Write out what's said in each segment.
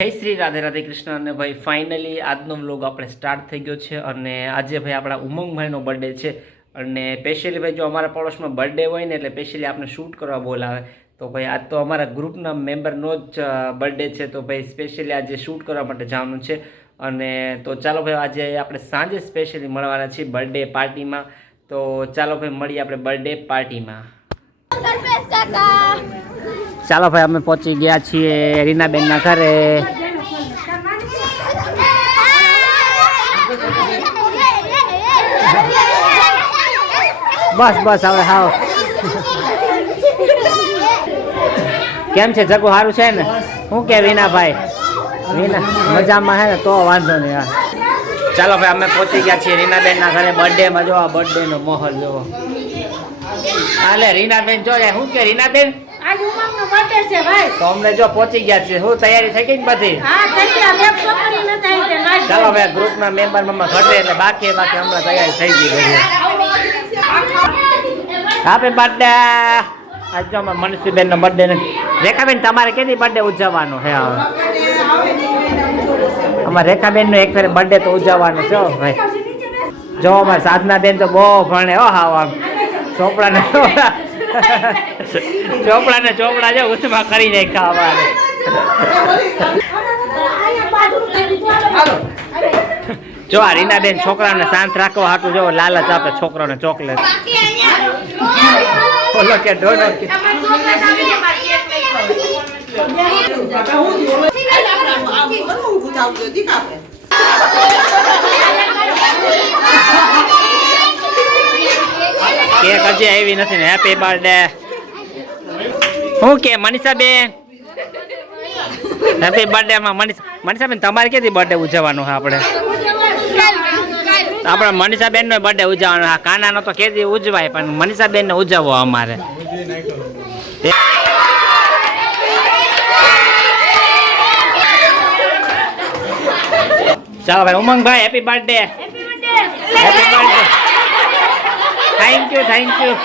જય શ્રી રાધે રાધે કૃષ્ણ અને ભાઈ ફાઇનલી આજનો વ્લોગ આપણે સ્ટાર્ટ થઈ ગયો છે અને આજે ભાઈ આપણા ઉમંગભાઈનો બર્થડે છે અને સ્પેશિયલી ભાઈ જો અમારા પડોશમાં બર્થડે હોય ને એટલે સ્પેશિયલી આપણે શૂટ કરવા બોલાવે તો ભાઈ આજ તો અમારા ગ્રુપના મેમ્બરનો જ બર્થડે છે તો ભાઈ સ્પેશિયલી આજે શૂટ કરવા માટે જવાનું છે અને તો ચાલો ભાઈ આજે આપણે સાંજે સ્પેશિયલી મળવાના છીએ બર્થડે પાર્ટીમાં તો ચાલો ભાઈ મળીએ આપણે બર્થડે પાર્ટીમાં ચાલો ભાઈ અમે પહોંચી ગયા છીએ રીનાબેનના ઘરે બસ બસ હવે હાવ કેમ છે જગુ સારું છે ને શું કે વિનાભાઈ વિના મજામાં હે ને તો વાંધો નહીં યાર ચાલો ભાઈ અમે પહોંચી ગયા છીએ રીનાબેનના ઘરે બર્થડેમાં જો આ બર્થડેનો માહોલ જોવો હાલે રીનાબેન જો શું કે રીનાબેન આજ ઉમંગનો બર્થડે છે ભાઈ તો અમને જો પહોંચી ગયા છે શું તૈયારી થઈ ગઈ બધી હા થઈ ગઈ હવે છોકરી ન થાય કે ભાઈ ચાલો ભાઈ ગ્રુપના મેમ્બર મમ્મા ઘટે એટલે બાકી હમણાં તૈયારી થઈ ગઈ બધી હેપી બર્થડે આજ જો મનસીબેન નો બર્થડે ને રેખાબેન તમારે કેની બર્થડે ઉજવવાનો હે હવે અમારે રેખાબેન નો એક ફેર બર્થડે તો ઉજવવાનો છે ભાઈ જો અમારે સાધના બેન તો બહુ ભણે હો હાવ આમ ચોપડા ને ચોપડા જો ઉસમાં કરી નાખ્યા અમારે જો આ રીનાબેન છોકરાને શાંત રાખવા હાટું જો લાલચ આપે છોકરાને ચોકલેટ બોલો કે ડોનો કેક હજી આવી નથી ને હેપી બર્થડે શું કે મનીષાબેન હેપી બર્થડે માં મનીષાબેન તમારે ક્યાંથી બર્થડે ઉજવવાનો છે આપણે મનીષાબેન નો બર્થડે ઉજવવાનો કાનાનો તો કેદી ઉજવાય પણ મનીષાબેન ને ઉજવવો અમારે ચાલો ભાઈ Umangbhai happy birthday happy birthday thank you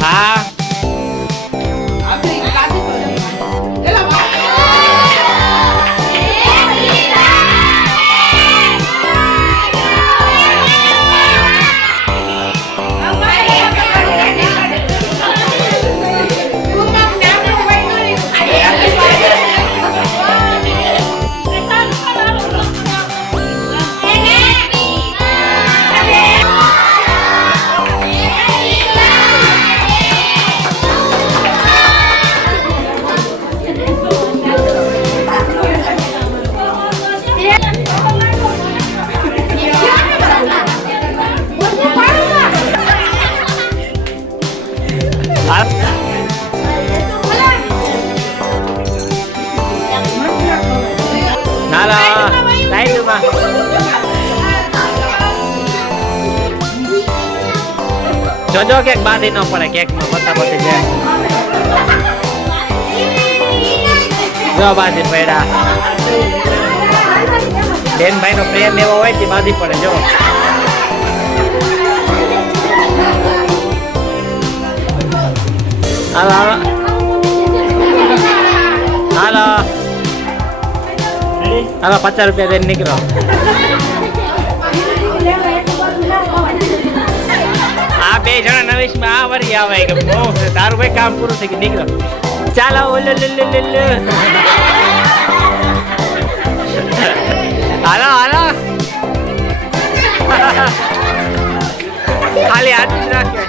હા જોજો કેક બાંધી ન પડે કેક નો પતાપતિ છે જો બાંધી પડ્યા બેનભાઈ નો પ્રેમ એવો હોય કે બાંધી પડે જો હાલો હાલો હાલો 50 રૂપિયા દઈને નીકળો આ બે જણા નવેશમાં આ વરી આવે કે તારું ભાઈ કામ પૂરું થઈ ગયું નીકળો ચાલો હાલો ખાલી હાથ જ રાખે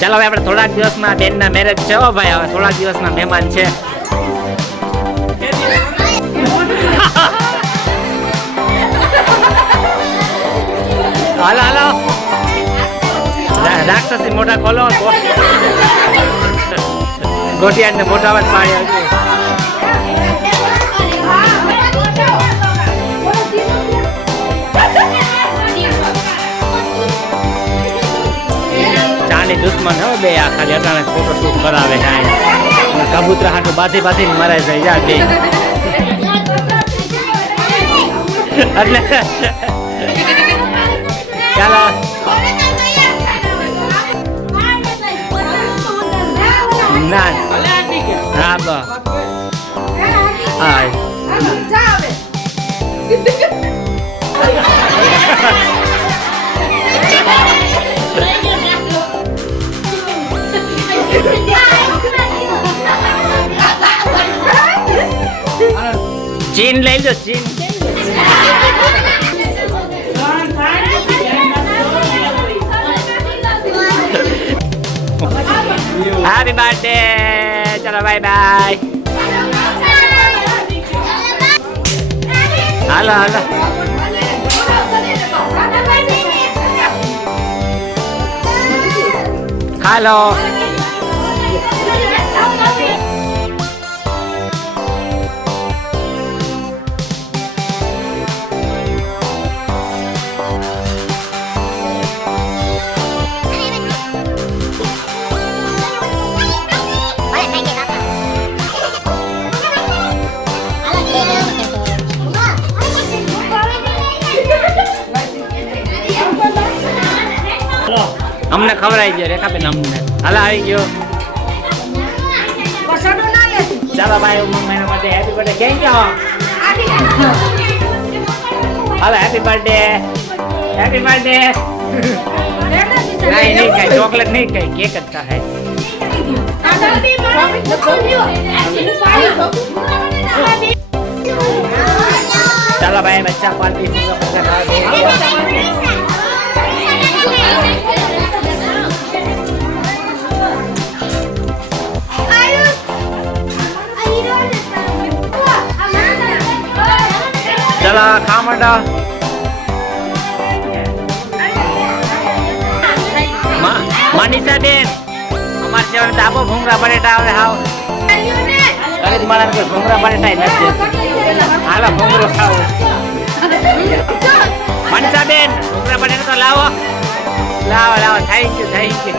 ચાલો હવે આપણે થોડાક દિવસમાં બેનના મેરેજ છે હો ભાઈ હવે થોડાક દિવસના મહેમાન છે હાલો રાક્ષસી મોટા ખોલો ગોટિયાને મોટા અવાજ પાડ્યો ચાની દુશ્મન હવે બે આ ખાલી અટાણે ફોટો શૂટ કરાવે છે કબૂતરા હાટું બાંધી મરાઈ જાય જા બે એટલે ચાલો ના હા બસ હા ચીન લઈ લો ચીન હેપી બર્થડે ચલો બાય બાય હાલો હાલો હાલો અમને ખવડાવી ગયો રેખાબેન અમને હાલ આવી ગયો ચાલો ભાઈ ઉમંગ મહિના માટે હેપી બર્થડે કેમ ગયો હાલો હેપી બર્થડે નહીં ખાય ચોકલેટ નહીં ખાય કેક જ ખાય ચાલો ભાઈ બચ્ચા પાર્ટી चला खा मंडा मनीषा बेन हमारे सेवन दाबो भूंगरा बटेटा आवे हाव करे तुम्हारा को भूंगरा बटेटा ही नथे हालो भूंगरो खाओ मनीषा बेन भूंगरा बटेटा तो लाओ थैंक यू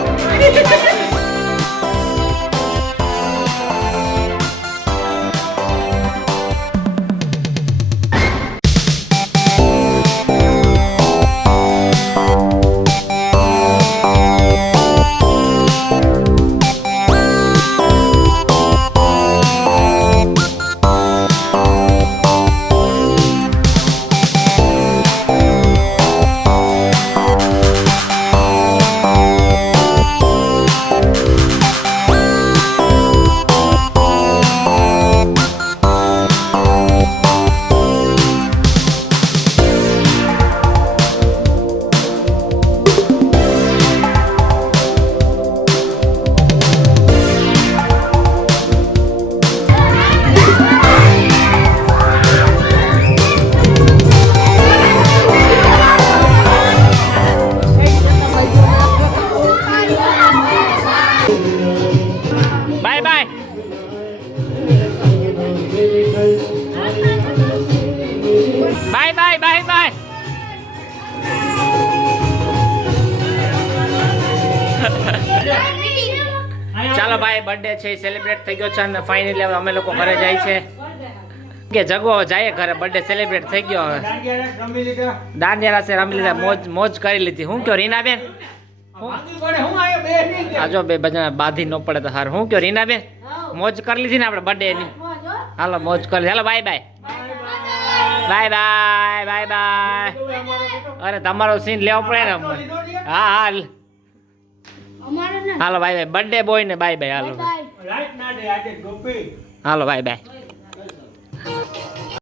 બાય ચાલો ભાઈ બર્થડે છે સેલિબ્રેટ થઈ ગયો છે અને ફાઇનલી હવે અમે લોકો ઘરે જાય છે કે જગો જાય ઘરે બર્થડે સેલિબ્રેટ થઈ ગયો હવે દાંડિયા રાસે રમી લીધા મોજ કરી લીધી હું કયો રીનાબેન આજો બે બધા બાંધી ન પડે તો હાર હું કયો રીનાબેન મોજ કરી લીધી ને આપણે બર્થડે ની હાલો મોજ કરી હાલો બાય બાય અરે તમારો સીન લેવો પડે ને હા હાલ હાલો બાય બાય બર્થડે બોય ને બાય બાય હાલો હાલો બાય બાય